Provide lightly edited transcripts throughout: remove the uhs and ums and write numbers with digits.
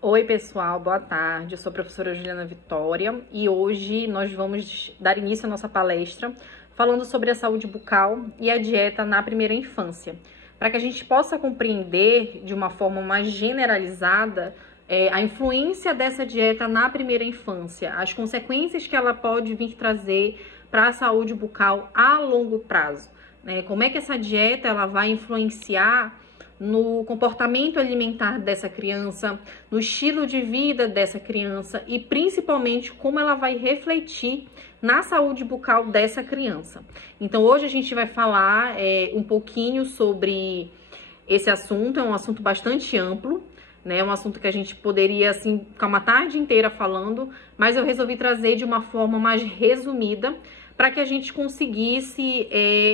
Oi, pessoal, boa tarde. Eu sou a professora Juliana Vitória e hoje nós vamos dar início à nossa palestra falando sobre a saúde bucal e a dieta na primeira infância, para que a gente possa compreender de uma forma mais generalizada a influência dessa dieta na primeira infância, as consequências que ela pode vir trazer para a saúde bucal a longo prazo, né? Como é que essa dieta ela vai influenciar no comportamento alimentar dessa criança, no estilo de vida dessa criança e principalmente como ela vai refletir na saúde bucal dessa criança. Então hoje a gente vai falar um pouquinho sobre esse assunto, é um assunto bastante amplo, né? É um assunto que a gente poderia assim ficar uma tarde inteira falando, mas eu resolvi trazer de uma forma mais resumida para que a gente conseguisse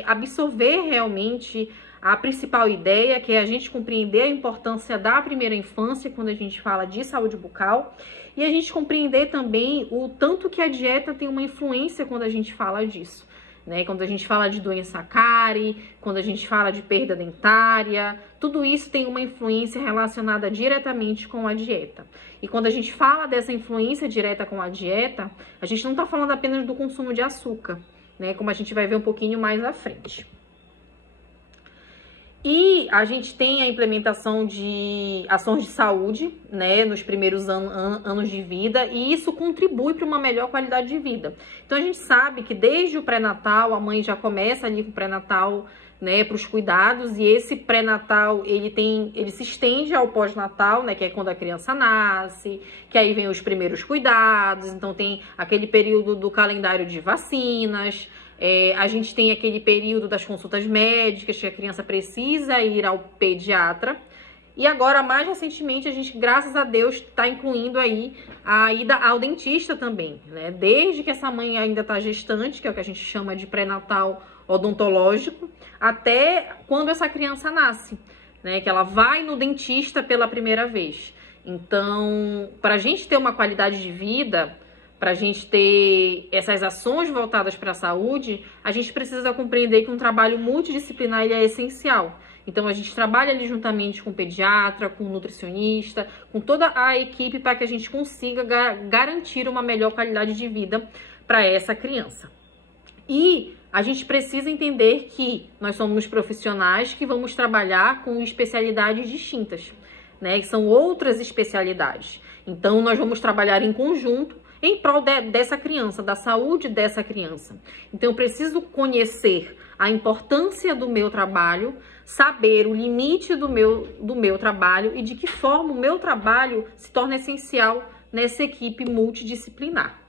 absorver realmente a principal ideia, que é a gente compreender a importância da primeira infância quando a gente fala de saúde bucal e a gente compreender também o tanto que a dieta tem uma influência quando a gente fala disso, né? Quando a gente fala de doença cárie, quando a gente fala de perda dentária, tudo isso tem uma influência relacionada diretamente com a dieta. E quando a gente fala dessa influência direta com a dieta, a gente não está falando apenas do consumo de açúcar, né? Como a gente vai ver um pouquinho mais à frente. E a gente tem a implementação de ações de saúde, né, nos primeiros anos de vida, e isso contribui para uma melhor qualidade de vida. Então a gente sabe que desde o pré-natal, a mãe já começa ali com o pré-natal, né, para os cuidados, e esse pré-natal ele se estende ao pós-natal, né, que é quando a criança nasce, que aí vem os primeiros cuidados, então tem aquele período do calendário de vacinas. A gente tem aquele período das consultas médicas, que a criança precisa ir ao pediatra. E agora, mais recentemente, a gente, graças a Deus, está incluindo aí a ida ao dentista também, né? Desde que essa mãe ainda está gestante, que é o que a gente chama de pré-natal odontológico, até quando essa criança nasce, né? Que ela vai no dentista pela primeira vez. Então, para a gente ter uma qualidade de vida, para a gente ter essas ações voltadas para a saúde, a gente precisa compreender que um trabalho multidisciplinar ele é essencial. Então, a gente trabalha ali juntamente com o pediatra, com o nutricionista, com toda a equipe para que a gente consiga garantir uma melhor qualidade de vida para essa criança. E a gente precisa entender que nós somos profissionais que vamos trabalhar com especialidades distintas, né? Que são outras especialidades. Então, nós vamos trabalhar em conjunto em prol dessa criança, da saúde dessa criança. Então, eu preciso conhecer a importância do meu trabalho, saber o limite do meu trabalho e de que forma o meu trabalho se torna essencial nessa equipe multidisciplinar.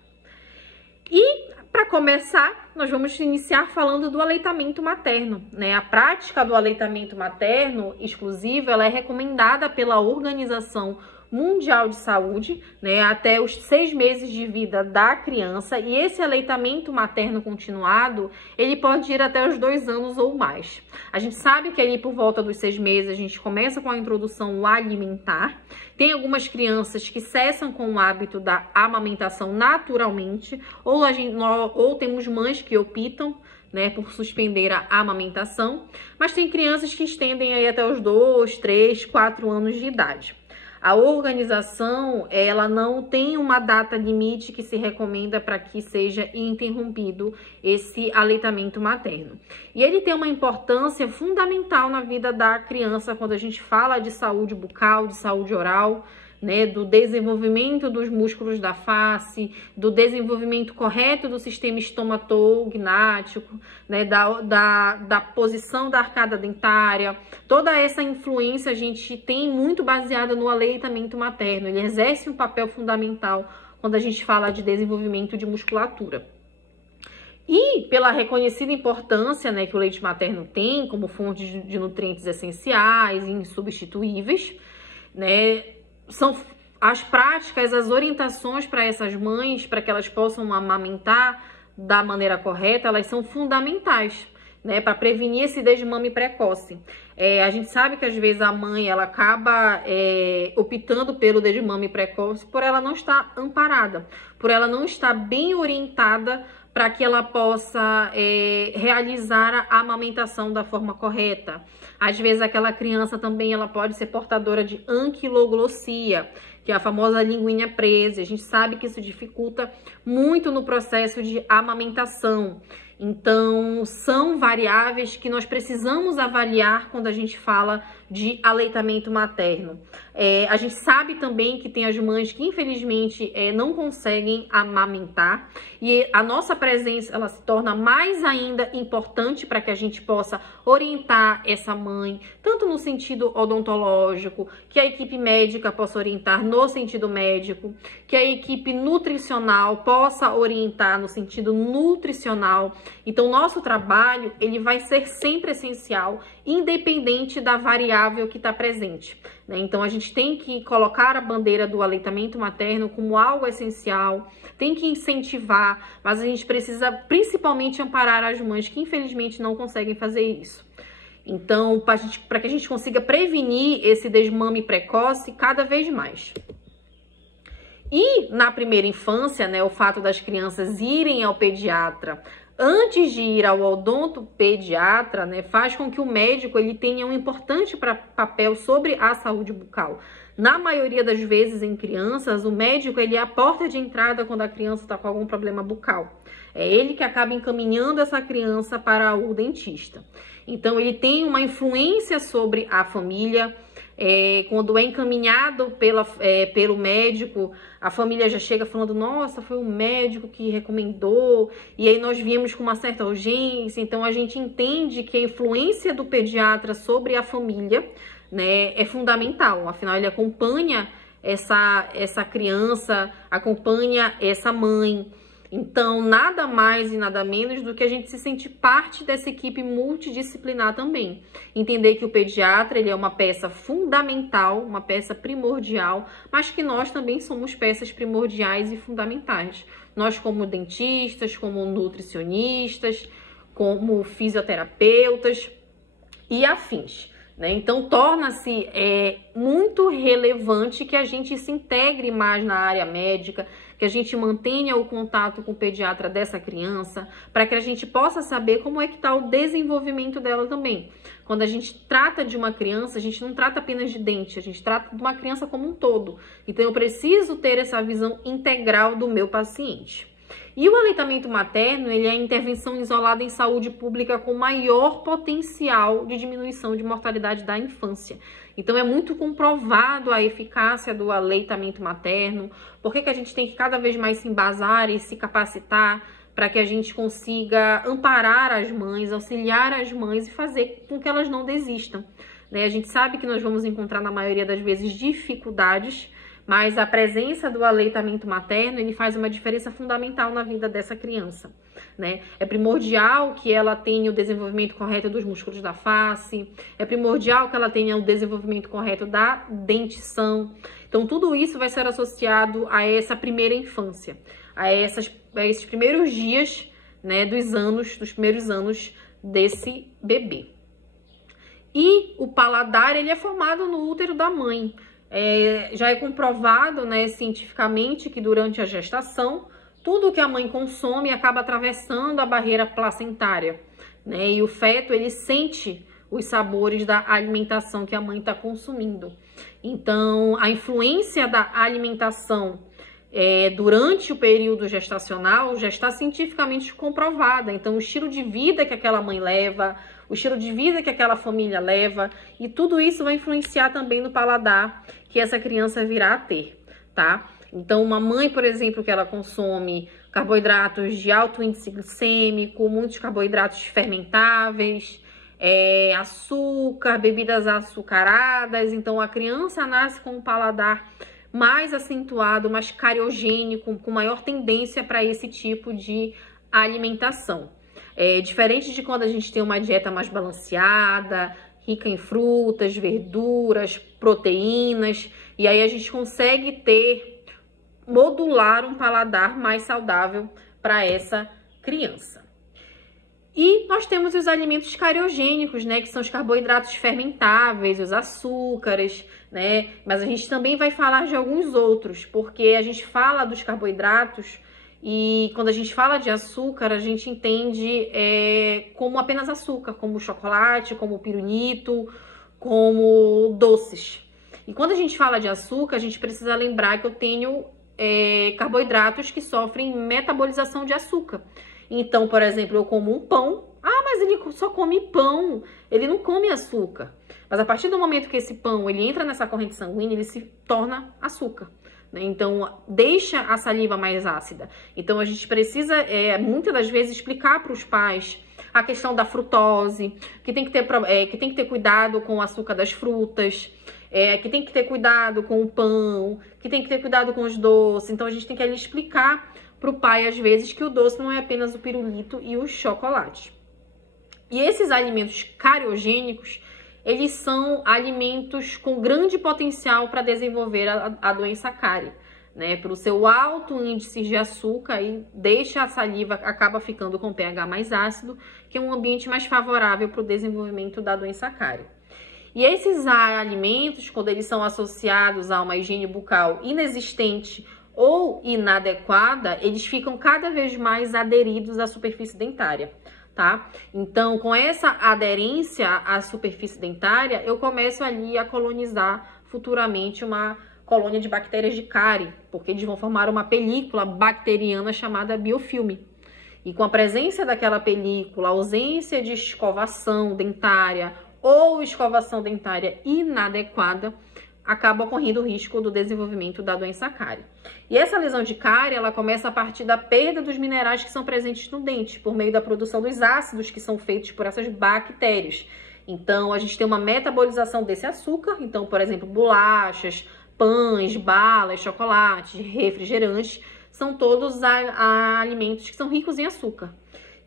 E, para começar, nós vamos iniciar falando do aleitamento materno, né? A prática do aleitamento materno exclusivo, ela é recomendada pela Organização Mundial de Saúde, né, até os 6 meses de vida da criança, e esse aleitamento materno continuado, ele pode ir até os 2 anos ou mais. A gente sabe que ali por volta dos 6 meses a gente começa com a introdução alimentar. Tem algumas crianças que cessam com o hábito da amamentação naturalmente, ou temos mães que optam, né, por suspender a amamentação, mas tem crianças que estendem aí até os 2, 3, 4 anos de idade. A organização, ela não tem uma data limite que se recomenda para que seja interrompido esse aleitamento materno. E ele tem uma importância fundamental na vida da criança quando a gente fala de saúde bucal, de saúde oral, né, do desenvolvimento dos músculos da face, do desenvolvimento correto do sistema estomatognático, né, da posição da arcada dentária. Toda essa influência a gente tem muito baseada no aleitamento materno. Ele exerce um papel fundamental quando a gente fala de desenvolvimento de musculatura. E pela reconhecida importância, né, que o leite materno tem como fonte de nutrientes essenciais e insubstituíveis, né, são as práticas, as orientações para essas mães, para que elas possam amamentar da maneira correta, elas são fundamentais, né, para prevenir esse desmame precoce. A gente sabe que às vezes a mãe ela acaba optando pelo desmame precoce por ela não estar amparada, por ela não estar bem orientada para que ela possa realizar a amamentação da forma correta. Às vezes aquela criança também ela pode ser portadora de anquiloglossia, que é a famosa linguinha presa. A gente sabe que isso dificulta muito no processo de amamentação. Então, são variáveis que nós precisamos avaliar quando a gente fala de aleitamento materno. A gente sabe também que tem as mães que, infelizmente, não conseguem amamentar. E a nossa presença, ela se torna mais ainda importante para que a gente possa orientar essa mãe, tanto no sentido odontológico, que a equipe médica possa orientar no sentido médico, que a equipe nutricional possa orientar no sentido nutricional. Então, nosso trabalho, ele vai ser sempre essencial, independente da variável que está presente, né? Então, a gente tem que colocar a bandeira do aleitamento materno como algo essencial, tem que incentivar, mas a gente precisa principalmente amparar as mães que, infelizmente, não conseguem fazer isso. Então, para que a gente consiga prevenir esse desmame precoce cada vez mais. E na primeira infância, né, o fato das crianças irem ao pediatra antes de ir ao odontopediatra, né, faz com que o médico ele tenha um importante papel sobre a saúde bucal. Na maioria das vezes em crianças, o médico ele é a porta de entrada quando a criança está com algum problema bucal. É ele que acaba encaminhando essa criança para o dentista. Então, ele tem uma influência sobre a família. Quando é encaminhado pelo médico, a família já chega falando, nossa, foi o médico que recomendou, e aí nós viemos com uma certa urgência. Então a gente entende que a influência do pediatra sobre a família, né, é fundamental. Afinal, ele acompanha essa criança, acompanha essa mãe. Então, nada mais e nada menos do que a gente se sentir parte dessa equipe multidisciplinar também. Entender que o pediatra ele é uma peça fundamental, uma peça primordial, mas que nós também somos peças primordiais e fundamentais. Nós como dentistas, como nutricionistas, como fisioterapeutas e afins, né? Então, torna-se muito relevante que a gente se integre mais na área médica, que a gente mantenha o contato com o pediatra dessa criança, para que a gente possa saber como é que está o desenvolvimento dela também. Quando a gente trata de uma criança, a gente não trata apenas de dente, a gente trata de uma criança como um todo. Então, eu preciso ter essa visão integral do meu paciente. E o aleitamento materno, ele é a intervenção isolada em saúde pública com maior potencial de diminuição de mortalidade da infância. Então, é muito comprovado a eficácia do aleitamento materno. Por que a gente tem que cada vez mais se embasar e se capacitar para que a gente consiga amparar as mães, auxiliar as mães e fazer com que elas não desistam, né? A gente sabe que nós vamos encontrar, na maioria das vezes, dificuldades, mas a presença do aleitamento materno, ele faz uma diferença fundamental na vida dessa criança, né? É primordial que ela tenha o desenvolvimento correto dos músculos da face, é primordial que ela tenha o desenvolvimento correto da dentição. Então, tudo isso vai ser associado a essa primeira infância, a esses primeiros dias, né, dos primeiros anos desse bebê. E o paladar, ele é formado no útero da mãe. Já é comprovado, né, cientificamente que durante a gestação, tudo que a mãe consome acaba atravessando a barreira placentária, né, e o feto ele sente os sabores da alimentação que a mãe está consumindo. Então, a influência da alimentação durante o período gestacional já está cientificamente comprovada. Então, o estilo de vida que aquela mãe leva, o estilo de vida que aquela família leva, e tudo isso vai influenciar também no paladar que essa criança virá a ter, tá? Então, uma mãe, por exemplo, que ela consome carboidratos de alto índice glicêmico, muitos carboidratos fermentáveis, açúcar, bebidas açucaradas, então a criança nasce com um paladar mais acentuado, mais cariogênico, com maior tendência para esse tipo de alimentação. Diferente de quando a gente tem uma dieta mais balanceada, rica em frutas, verduras, proteínas, e aí a gente consegue modular um paladar mais saudável para essa criança. E nós temos os alimentos cariogênicos, né, que são os carboidratos fermentáveis, os açúcares, né, mas a gente também vai falar de alguns outros, porque a gente fala dos carboidratos E quando a gente fala de açúcar, a gente entende como apenas açúcar, como chocolate, como pirulito, como doces. E quando a gente fala de açúcar, a gente precisa lembrar que eu tenho carboidratos que sofrem metabolização de açúcar. Então, por exemplo, eu como um pão. Ah, mas ele só come pão, ele não come açúcar. Mas a partir do momento que esse pão ele entra nessa corrente sanguínea, ele se torna açúcar. Então, deixa a saliva mais ácida. Então, a gente precisa, muitas das vezes, explicar para os pais a questão da frutose, que tem que ter cuidado com o açúcar das frutas, que tem que ter cuidado com o pão, que tem que ter cuidado com os doces. Então, a gente tem que ali explicar para o pai, às vezes, que o doce não é apenas o pirulito e o chocolate. E esses alimentos cariogênicos, eles são alimentos com grande potencial para desenvolver a doença cárie, né? Pelo seu alto índice de açúcar, e deixa a saliva, acaba ficando com pH mais ácido, que é um ambiente mais favorável para o desenvolvimento da doença cárie. E esses alimentos, quando eles são associados a uma higiene bucal inexistente ou inadequada, eles ficam cada vez mais aderidos à superfície dentária. Tá? Então, com essa aderência à superfície dentária, eu começo ali a colonizar futuramente uma colônia de bactérias de cárie, porque eles vão formar uma película bacteriana chamada biofilme. E com a presença daquela película, a ausência de escovação dentária ou escovação dentária inadequada, acaba ocorrendo o risco do desenvolvimento da doença cárie. E essa lesão de cárie, ela começa a partir da perda dos minerais que são presentes no dente, por meio da produção dos ácidos que são feitos por essas bactérias. Então, a gente tem uma metabolização desse açúcar. Então, por exemplo, bolachas, pães, balas, chocolates, refrigerantes, são todos alimentos que são ricos em açúcar.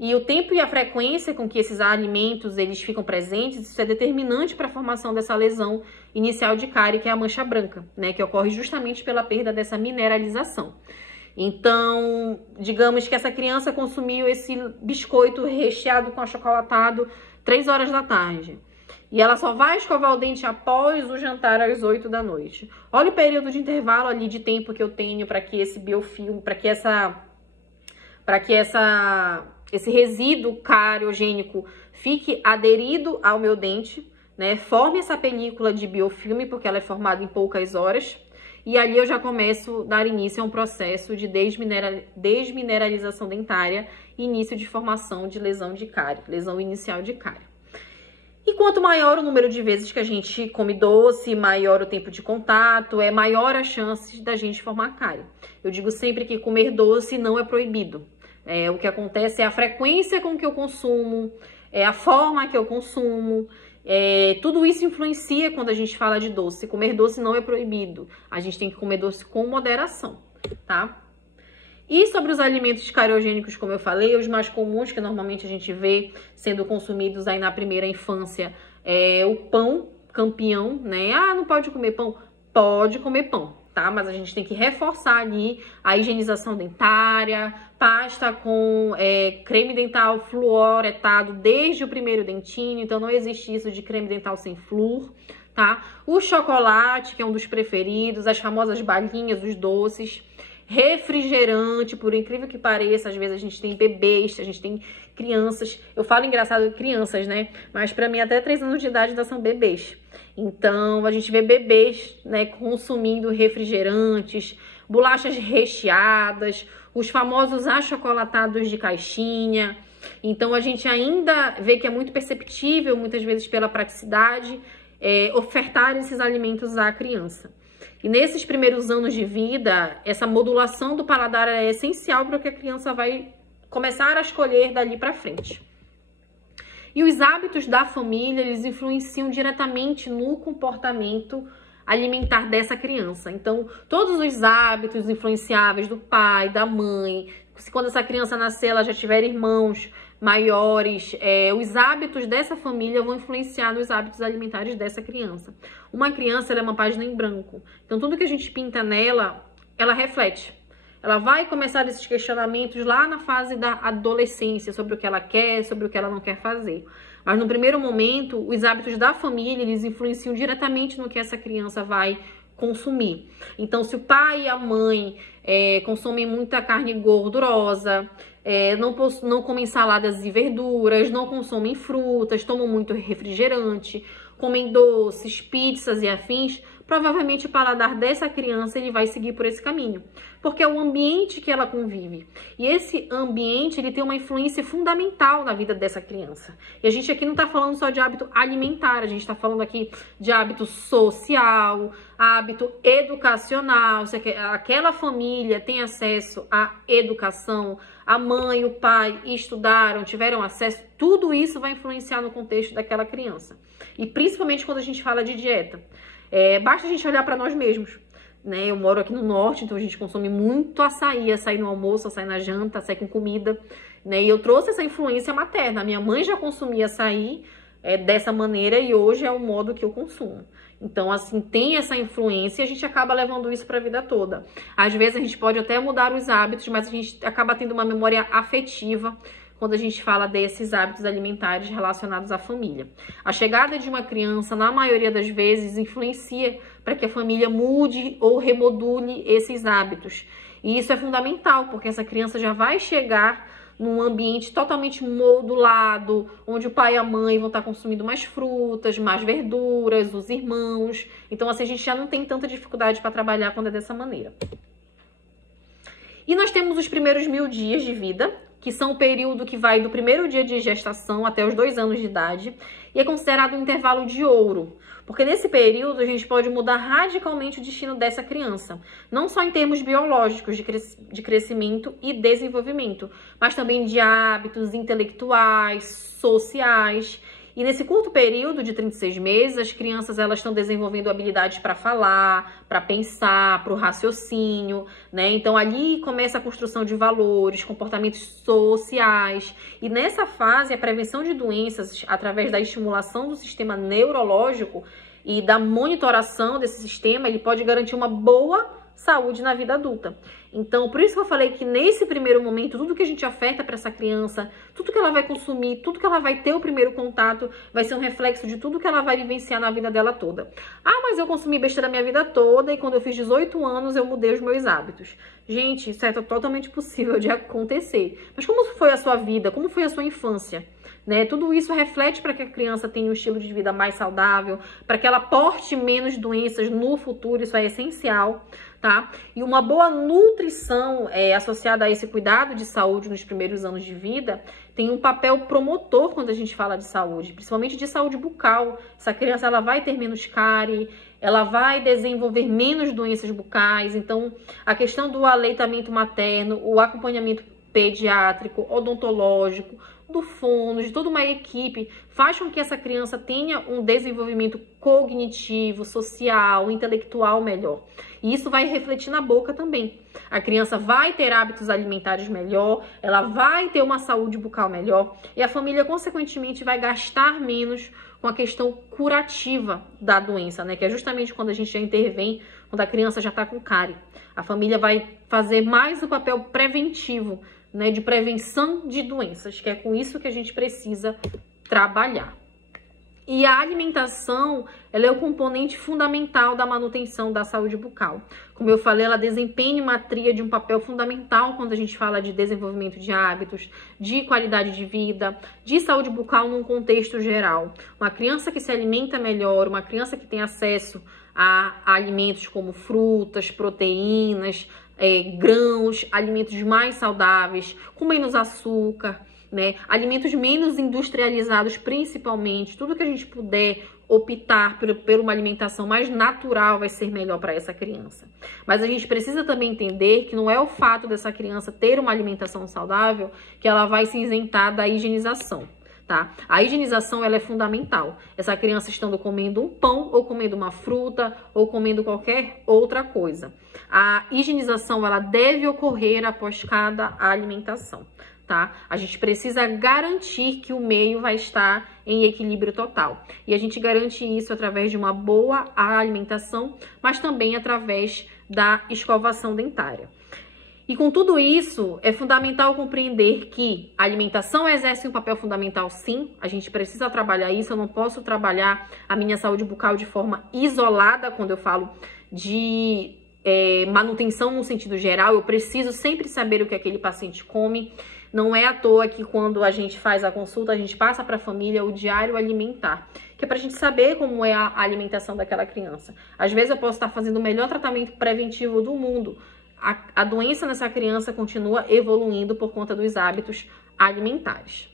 E o tempo e a frequência com que esses alimentos eles ficam presentes, isso é determinante para a formação dessa lesão inicial de cárie, que é a mancha branca, né? Que ocorre justamente pela perda dessa mineralização. Então, digamos que essa criança consumiu esse biscoito recheado com achocolatado 3 horas da tarde. E ela só vai escovar o dente após o jantar às 8 da noite. Olha o período de intervalo ali de tempo que eu tenho para que esse biofilme, esse resíduo cariogênico fique aderido ao meu dente, né? Forme essa película de biofilme, porque ela é formada em poucas horas. E ali eu já começo a dar início a um processo de desmineralização dentária e início de formação de lesão de cárie, lesão inicial de cárie. E quanto maior o número de vezes que a gente come doce, maior o tempo de contato, maior a chance da gente formar cárie. Eu digo sempre que comer doce não é proibido. O que acontece é a frequência com que eu consumo, a forma que eu consumo, tudo isso influencia quando a gente fala de doce. Comer doce não é proibido, a gente tem que comer doce com moderação, tá? E sobre os alimentos cariogênicos, como eu falei, os mais comuns que normalmente a gente vê sendo consumidos aí na primeira infância é o pão campeão, né? Ah, não pode comer pão? Pode comer pão, tá? Mas a gente tem que reforçar ali a higienização dentária, pasta com creme dental fluoretado desde o primeiro dentinho, então não existe isso de creme dental sem flúor, tá? O chocolate, que é um dos preferidos, as famosas balinhas, os doces, refrigerante, por incrível que pareça, às vezes a gente tem bebês, a gente tem crianças, eu falo engraçado crianças, né? Mas pra mim até 3 anos de idade ainda são bebês. Então a gente vê bebês, né, consumindo refrigerantes, bolachas recheadas, os famosos achocolatados de caixinha. Então a gente ainda vê que é muito perceptível, muitas vezes pela praticidade, ofertar esses alimentos à criança. E nesses primeiros anos de vida, essa modulação do paladar é essencial para o que a criança vai começar a escolher dali para frente. E os hábitos da família, eles influenciam diretamente no comportamento alimentar dessa criança. Então, todos os hábitos influenciáveis do pai, da mãe, se quando essa criança nascer, ela já tiver irmãos maiores, os hábitos dessa família vão influenciar nos hábitos alimentares dessa criança. Uma criança, ela é uma página em branco. Então, tudo que a gente pinta nela, ela reflete. Ela vai começar esses questionamentos lá na fase da adolescência, sobre o que ela quer, sobre o que ela não quer fazer. Mas no primeiro momento, os hábitos da família, eles influenciam diretamente no que essa criança vai consumir. Então, se o pai e a mãe consomem muita carne gordurosa, não comem saladas e verduras, não consomem frutas, tomam muito refrigerante, comem doces, pizzas e afins, provavelmente o paladar dessa criança ele vai seguir por esse caminho, porque é o ambiente que ela convive. E esse ambiente ele tem uma influência fundamental na vida dessa criança. E a gente aqui não está falando só de hábito alimentar, a gente está falando aqui de hábito social, hábito educacional. Se aquela família tem acesso à educação, a mãe e o pai estudaram, tiveram acesso, tudo isso vai influenciar no contexto daquela criança. E principalmente quando a gente fala de dieta. Basta a gente olhar para nós mesmos, né? Eu moro aqui no norte, então a gente consome muito açaí no almoço, açaí na janta, açaí com comida, né? E eu trouxe essa influência materna. A minha mãe já consumia açaí dessa maneira e hoje é o modo que eu consumo. Então, assim, tem essa influência e a gente acaba levando isso para a vida toda. Às vezes a gente pode até mudar os hábitos, mas a gente acaba tendo uma memória afetiva quando a gente fala desses hábitos alimentares relacionados à família. A chegada de uma criança, na maioria das vezes, influencia para que a família mude ou remodule esses hábitos. E isso é fundamental, porque essa criança já vai chegar num ambiente totalmente modulado, onde o pai e a mãe vão estar consumindo mais frutas, mais verduras, os irmãos. Então, assim, a gente já não tem tanta dificuldade para trabalhar quando é dessa maneira. E nós temos os primeiros 1000 dias de vida, que são o período que vai do primeiro dia de gestação até os 2 anos de idade, e é considerado um intervalo de ouro, porque nesse período a gente pode mudar radicalmente o destino dessa criança, não só em termos biológicos de crescimento e desenvolvimento, mas também de hábitos intelectuais, sociais. E nesse curto período de 36 meses, as crianças elas estão desenvolvendo habilidades para falar, para pensar, para o raciocínio, né? Então ali começa a construção de valores, comportamentos sociais. E nessa fase, a prevenção de doenças através da estimulação do sistema neurológico e da monitoração desse sistema, ele pode garantir uma boa saúde na vida adulta. Então, por isso que eu falei que nesse primeiro momento, tudo que a gente oferta para essa criança, tudo que ela vai consumir, tudo que ela vai ter o primeiro contato, vai ser um reflexo de tudo que ela vai vivenciar na vida dela toda. Ah, mas eu consumi besteira a minha vida toda e quando eu fiz 18 anos eu mudei os meus hábitos. Gente, isso é totalmente possível de acontecer. Mas como foi a sua vida? Como foi a sua infância? Né? Tudo isso reflete para que a criança tenha um estilo de vida mais saudável, para que ela porte menos doenças no futuro, isso é essencial, tá? E uma boa nutrição associada a esse cuidado de saúde nos primeiros anos de vida tem um papel promotor quando a gente fala de saúde, principalmente de saúde bucal. Essa criança ela vai ter menos cárie, ela vai desenvolver menos doenças bucais, então a questão do aleitamento materno, o acompanhamento pediátrico, odontológico, do fono, de toda uma equipe, faz com que essa criança tenha um desenvolvimento cognitivo, social, intelectual melhor. E isso vai refletir na boca também. A criança vai ter hábitos alimentares melhor, ela vai ter uma saúde bucal melhor e a família, consequentemente, vai gastar menos com a questão curativa da doença, né? Que é justamente quando a gente já intervém, quando a criança já está com cárie. A família vai fazer mais o papel preventivo, né, de prevenção de doenças, que é com isso que a gente precisa trabalhar. E a alimentação, ela é o componente fundamental da manutenção da saúde bucal. Como eu falei, ela desempenha uma tríade, um papel fundamental quando a gente fala de desenvolvimento de hábitos, de qualidade de vida, de saúde bucal num contexto geral. Uma criança que se alimenta melhor, uma criança que tem acesso a alimentos como frutas, proteínas, grãos, alimentos mais saudáveis, com menos açúcar, né? Alimentos menos industrializados, principalmente. Tudo que a gente puder optar por uma alimentação mais natural vai ser melhor para essa criança. Mas a gente precisa também entender que não é o fato dessa criança ter uma alimentação saudável que ela vai se isentar da higienização. Tá? A higienização ela é fundamental. Essa criança estando comendo um pão, ou comendo uma fruta, ou comendo qualquer outra coisa. A higienização ela deve ocorrer após cada alimentação. Tá? A gente precisa garantir que o meio vai estar em equilíbrio total. E a gente garante isso através de uma boa alimentação, mas também através da escovação dentária. E com tudo isso, é fundamental compreender que a alimentação exerce um papel fundamental, sim. A gente precisa trabalhar isso. Eu não posso trabalhar a minha saúde bucal de forma isolada quando eu falo de manutenção no sentido geral. Eu preciso sempre saber o que aquele paciente come. Não é à toa que quando a gente faz a consulta, a gente passa para a família o diário alimentar, que é para a gente saber como é a alimentação daquela criança. Às vezes eu posso estar fazendo o melhor tratamento preventivo do mundo. A doença nessa criança continua evoluindo por conta dos hábitos alimentares.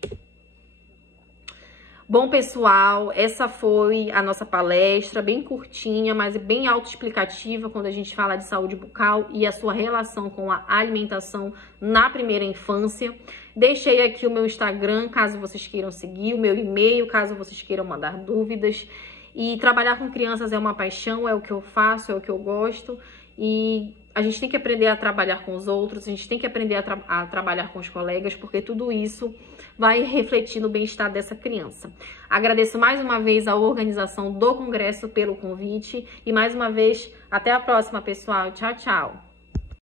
Bom, pessoal, essa foi a nossa palestra, bem curtinha, mas bem autoexplicativa quando a gente fala de saúde bucal e a sua relação com a alimentação na primeira infância. Deixei aqui o meu Instagram, caso vocês queiram seguir, o meu e-mail, caso vocês queiram mandar dúvidas. E trabalhar com crianças é uma paixão, é o que eu faço, é o que eu gosto. E a gente tem que aprender a trabalhar com os outros, a gente tem que aprender a trabalhar com os colegas, porque tudo isso vai refletir no bem-estar dessa criança. Agradeço mais uma vez a organização do Congresso pelo convite e mais uma vez, até a próxima, pessoal. Tchau, tchau!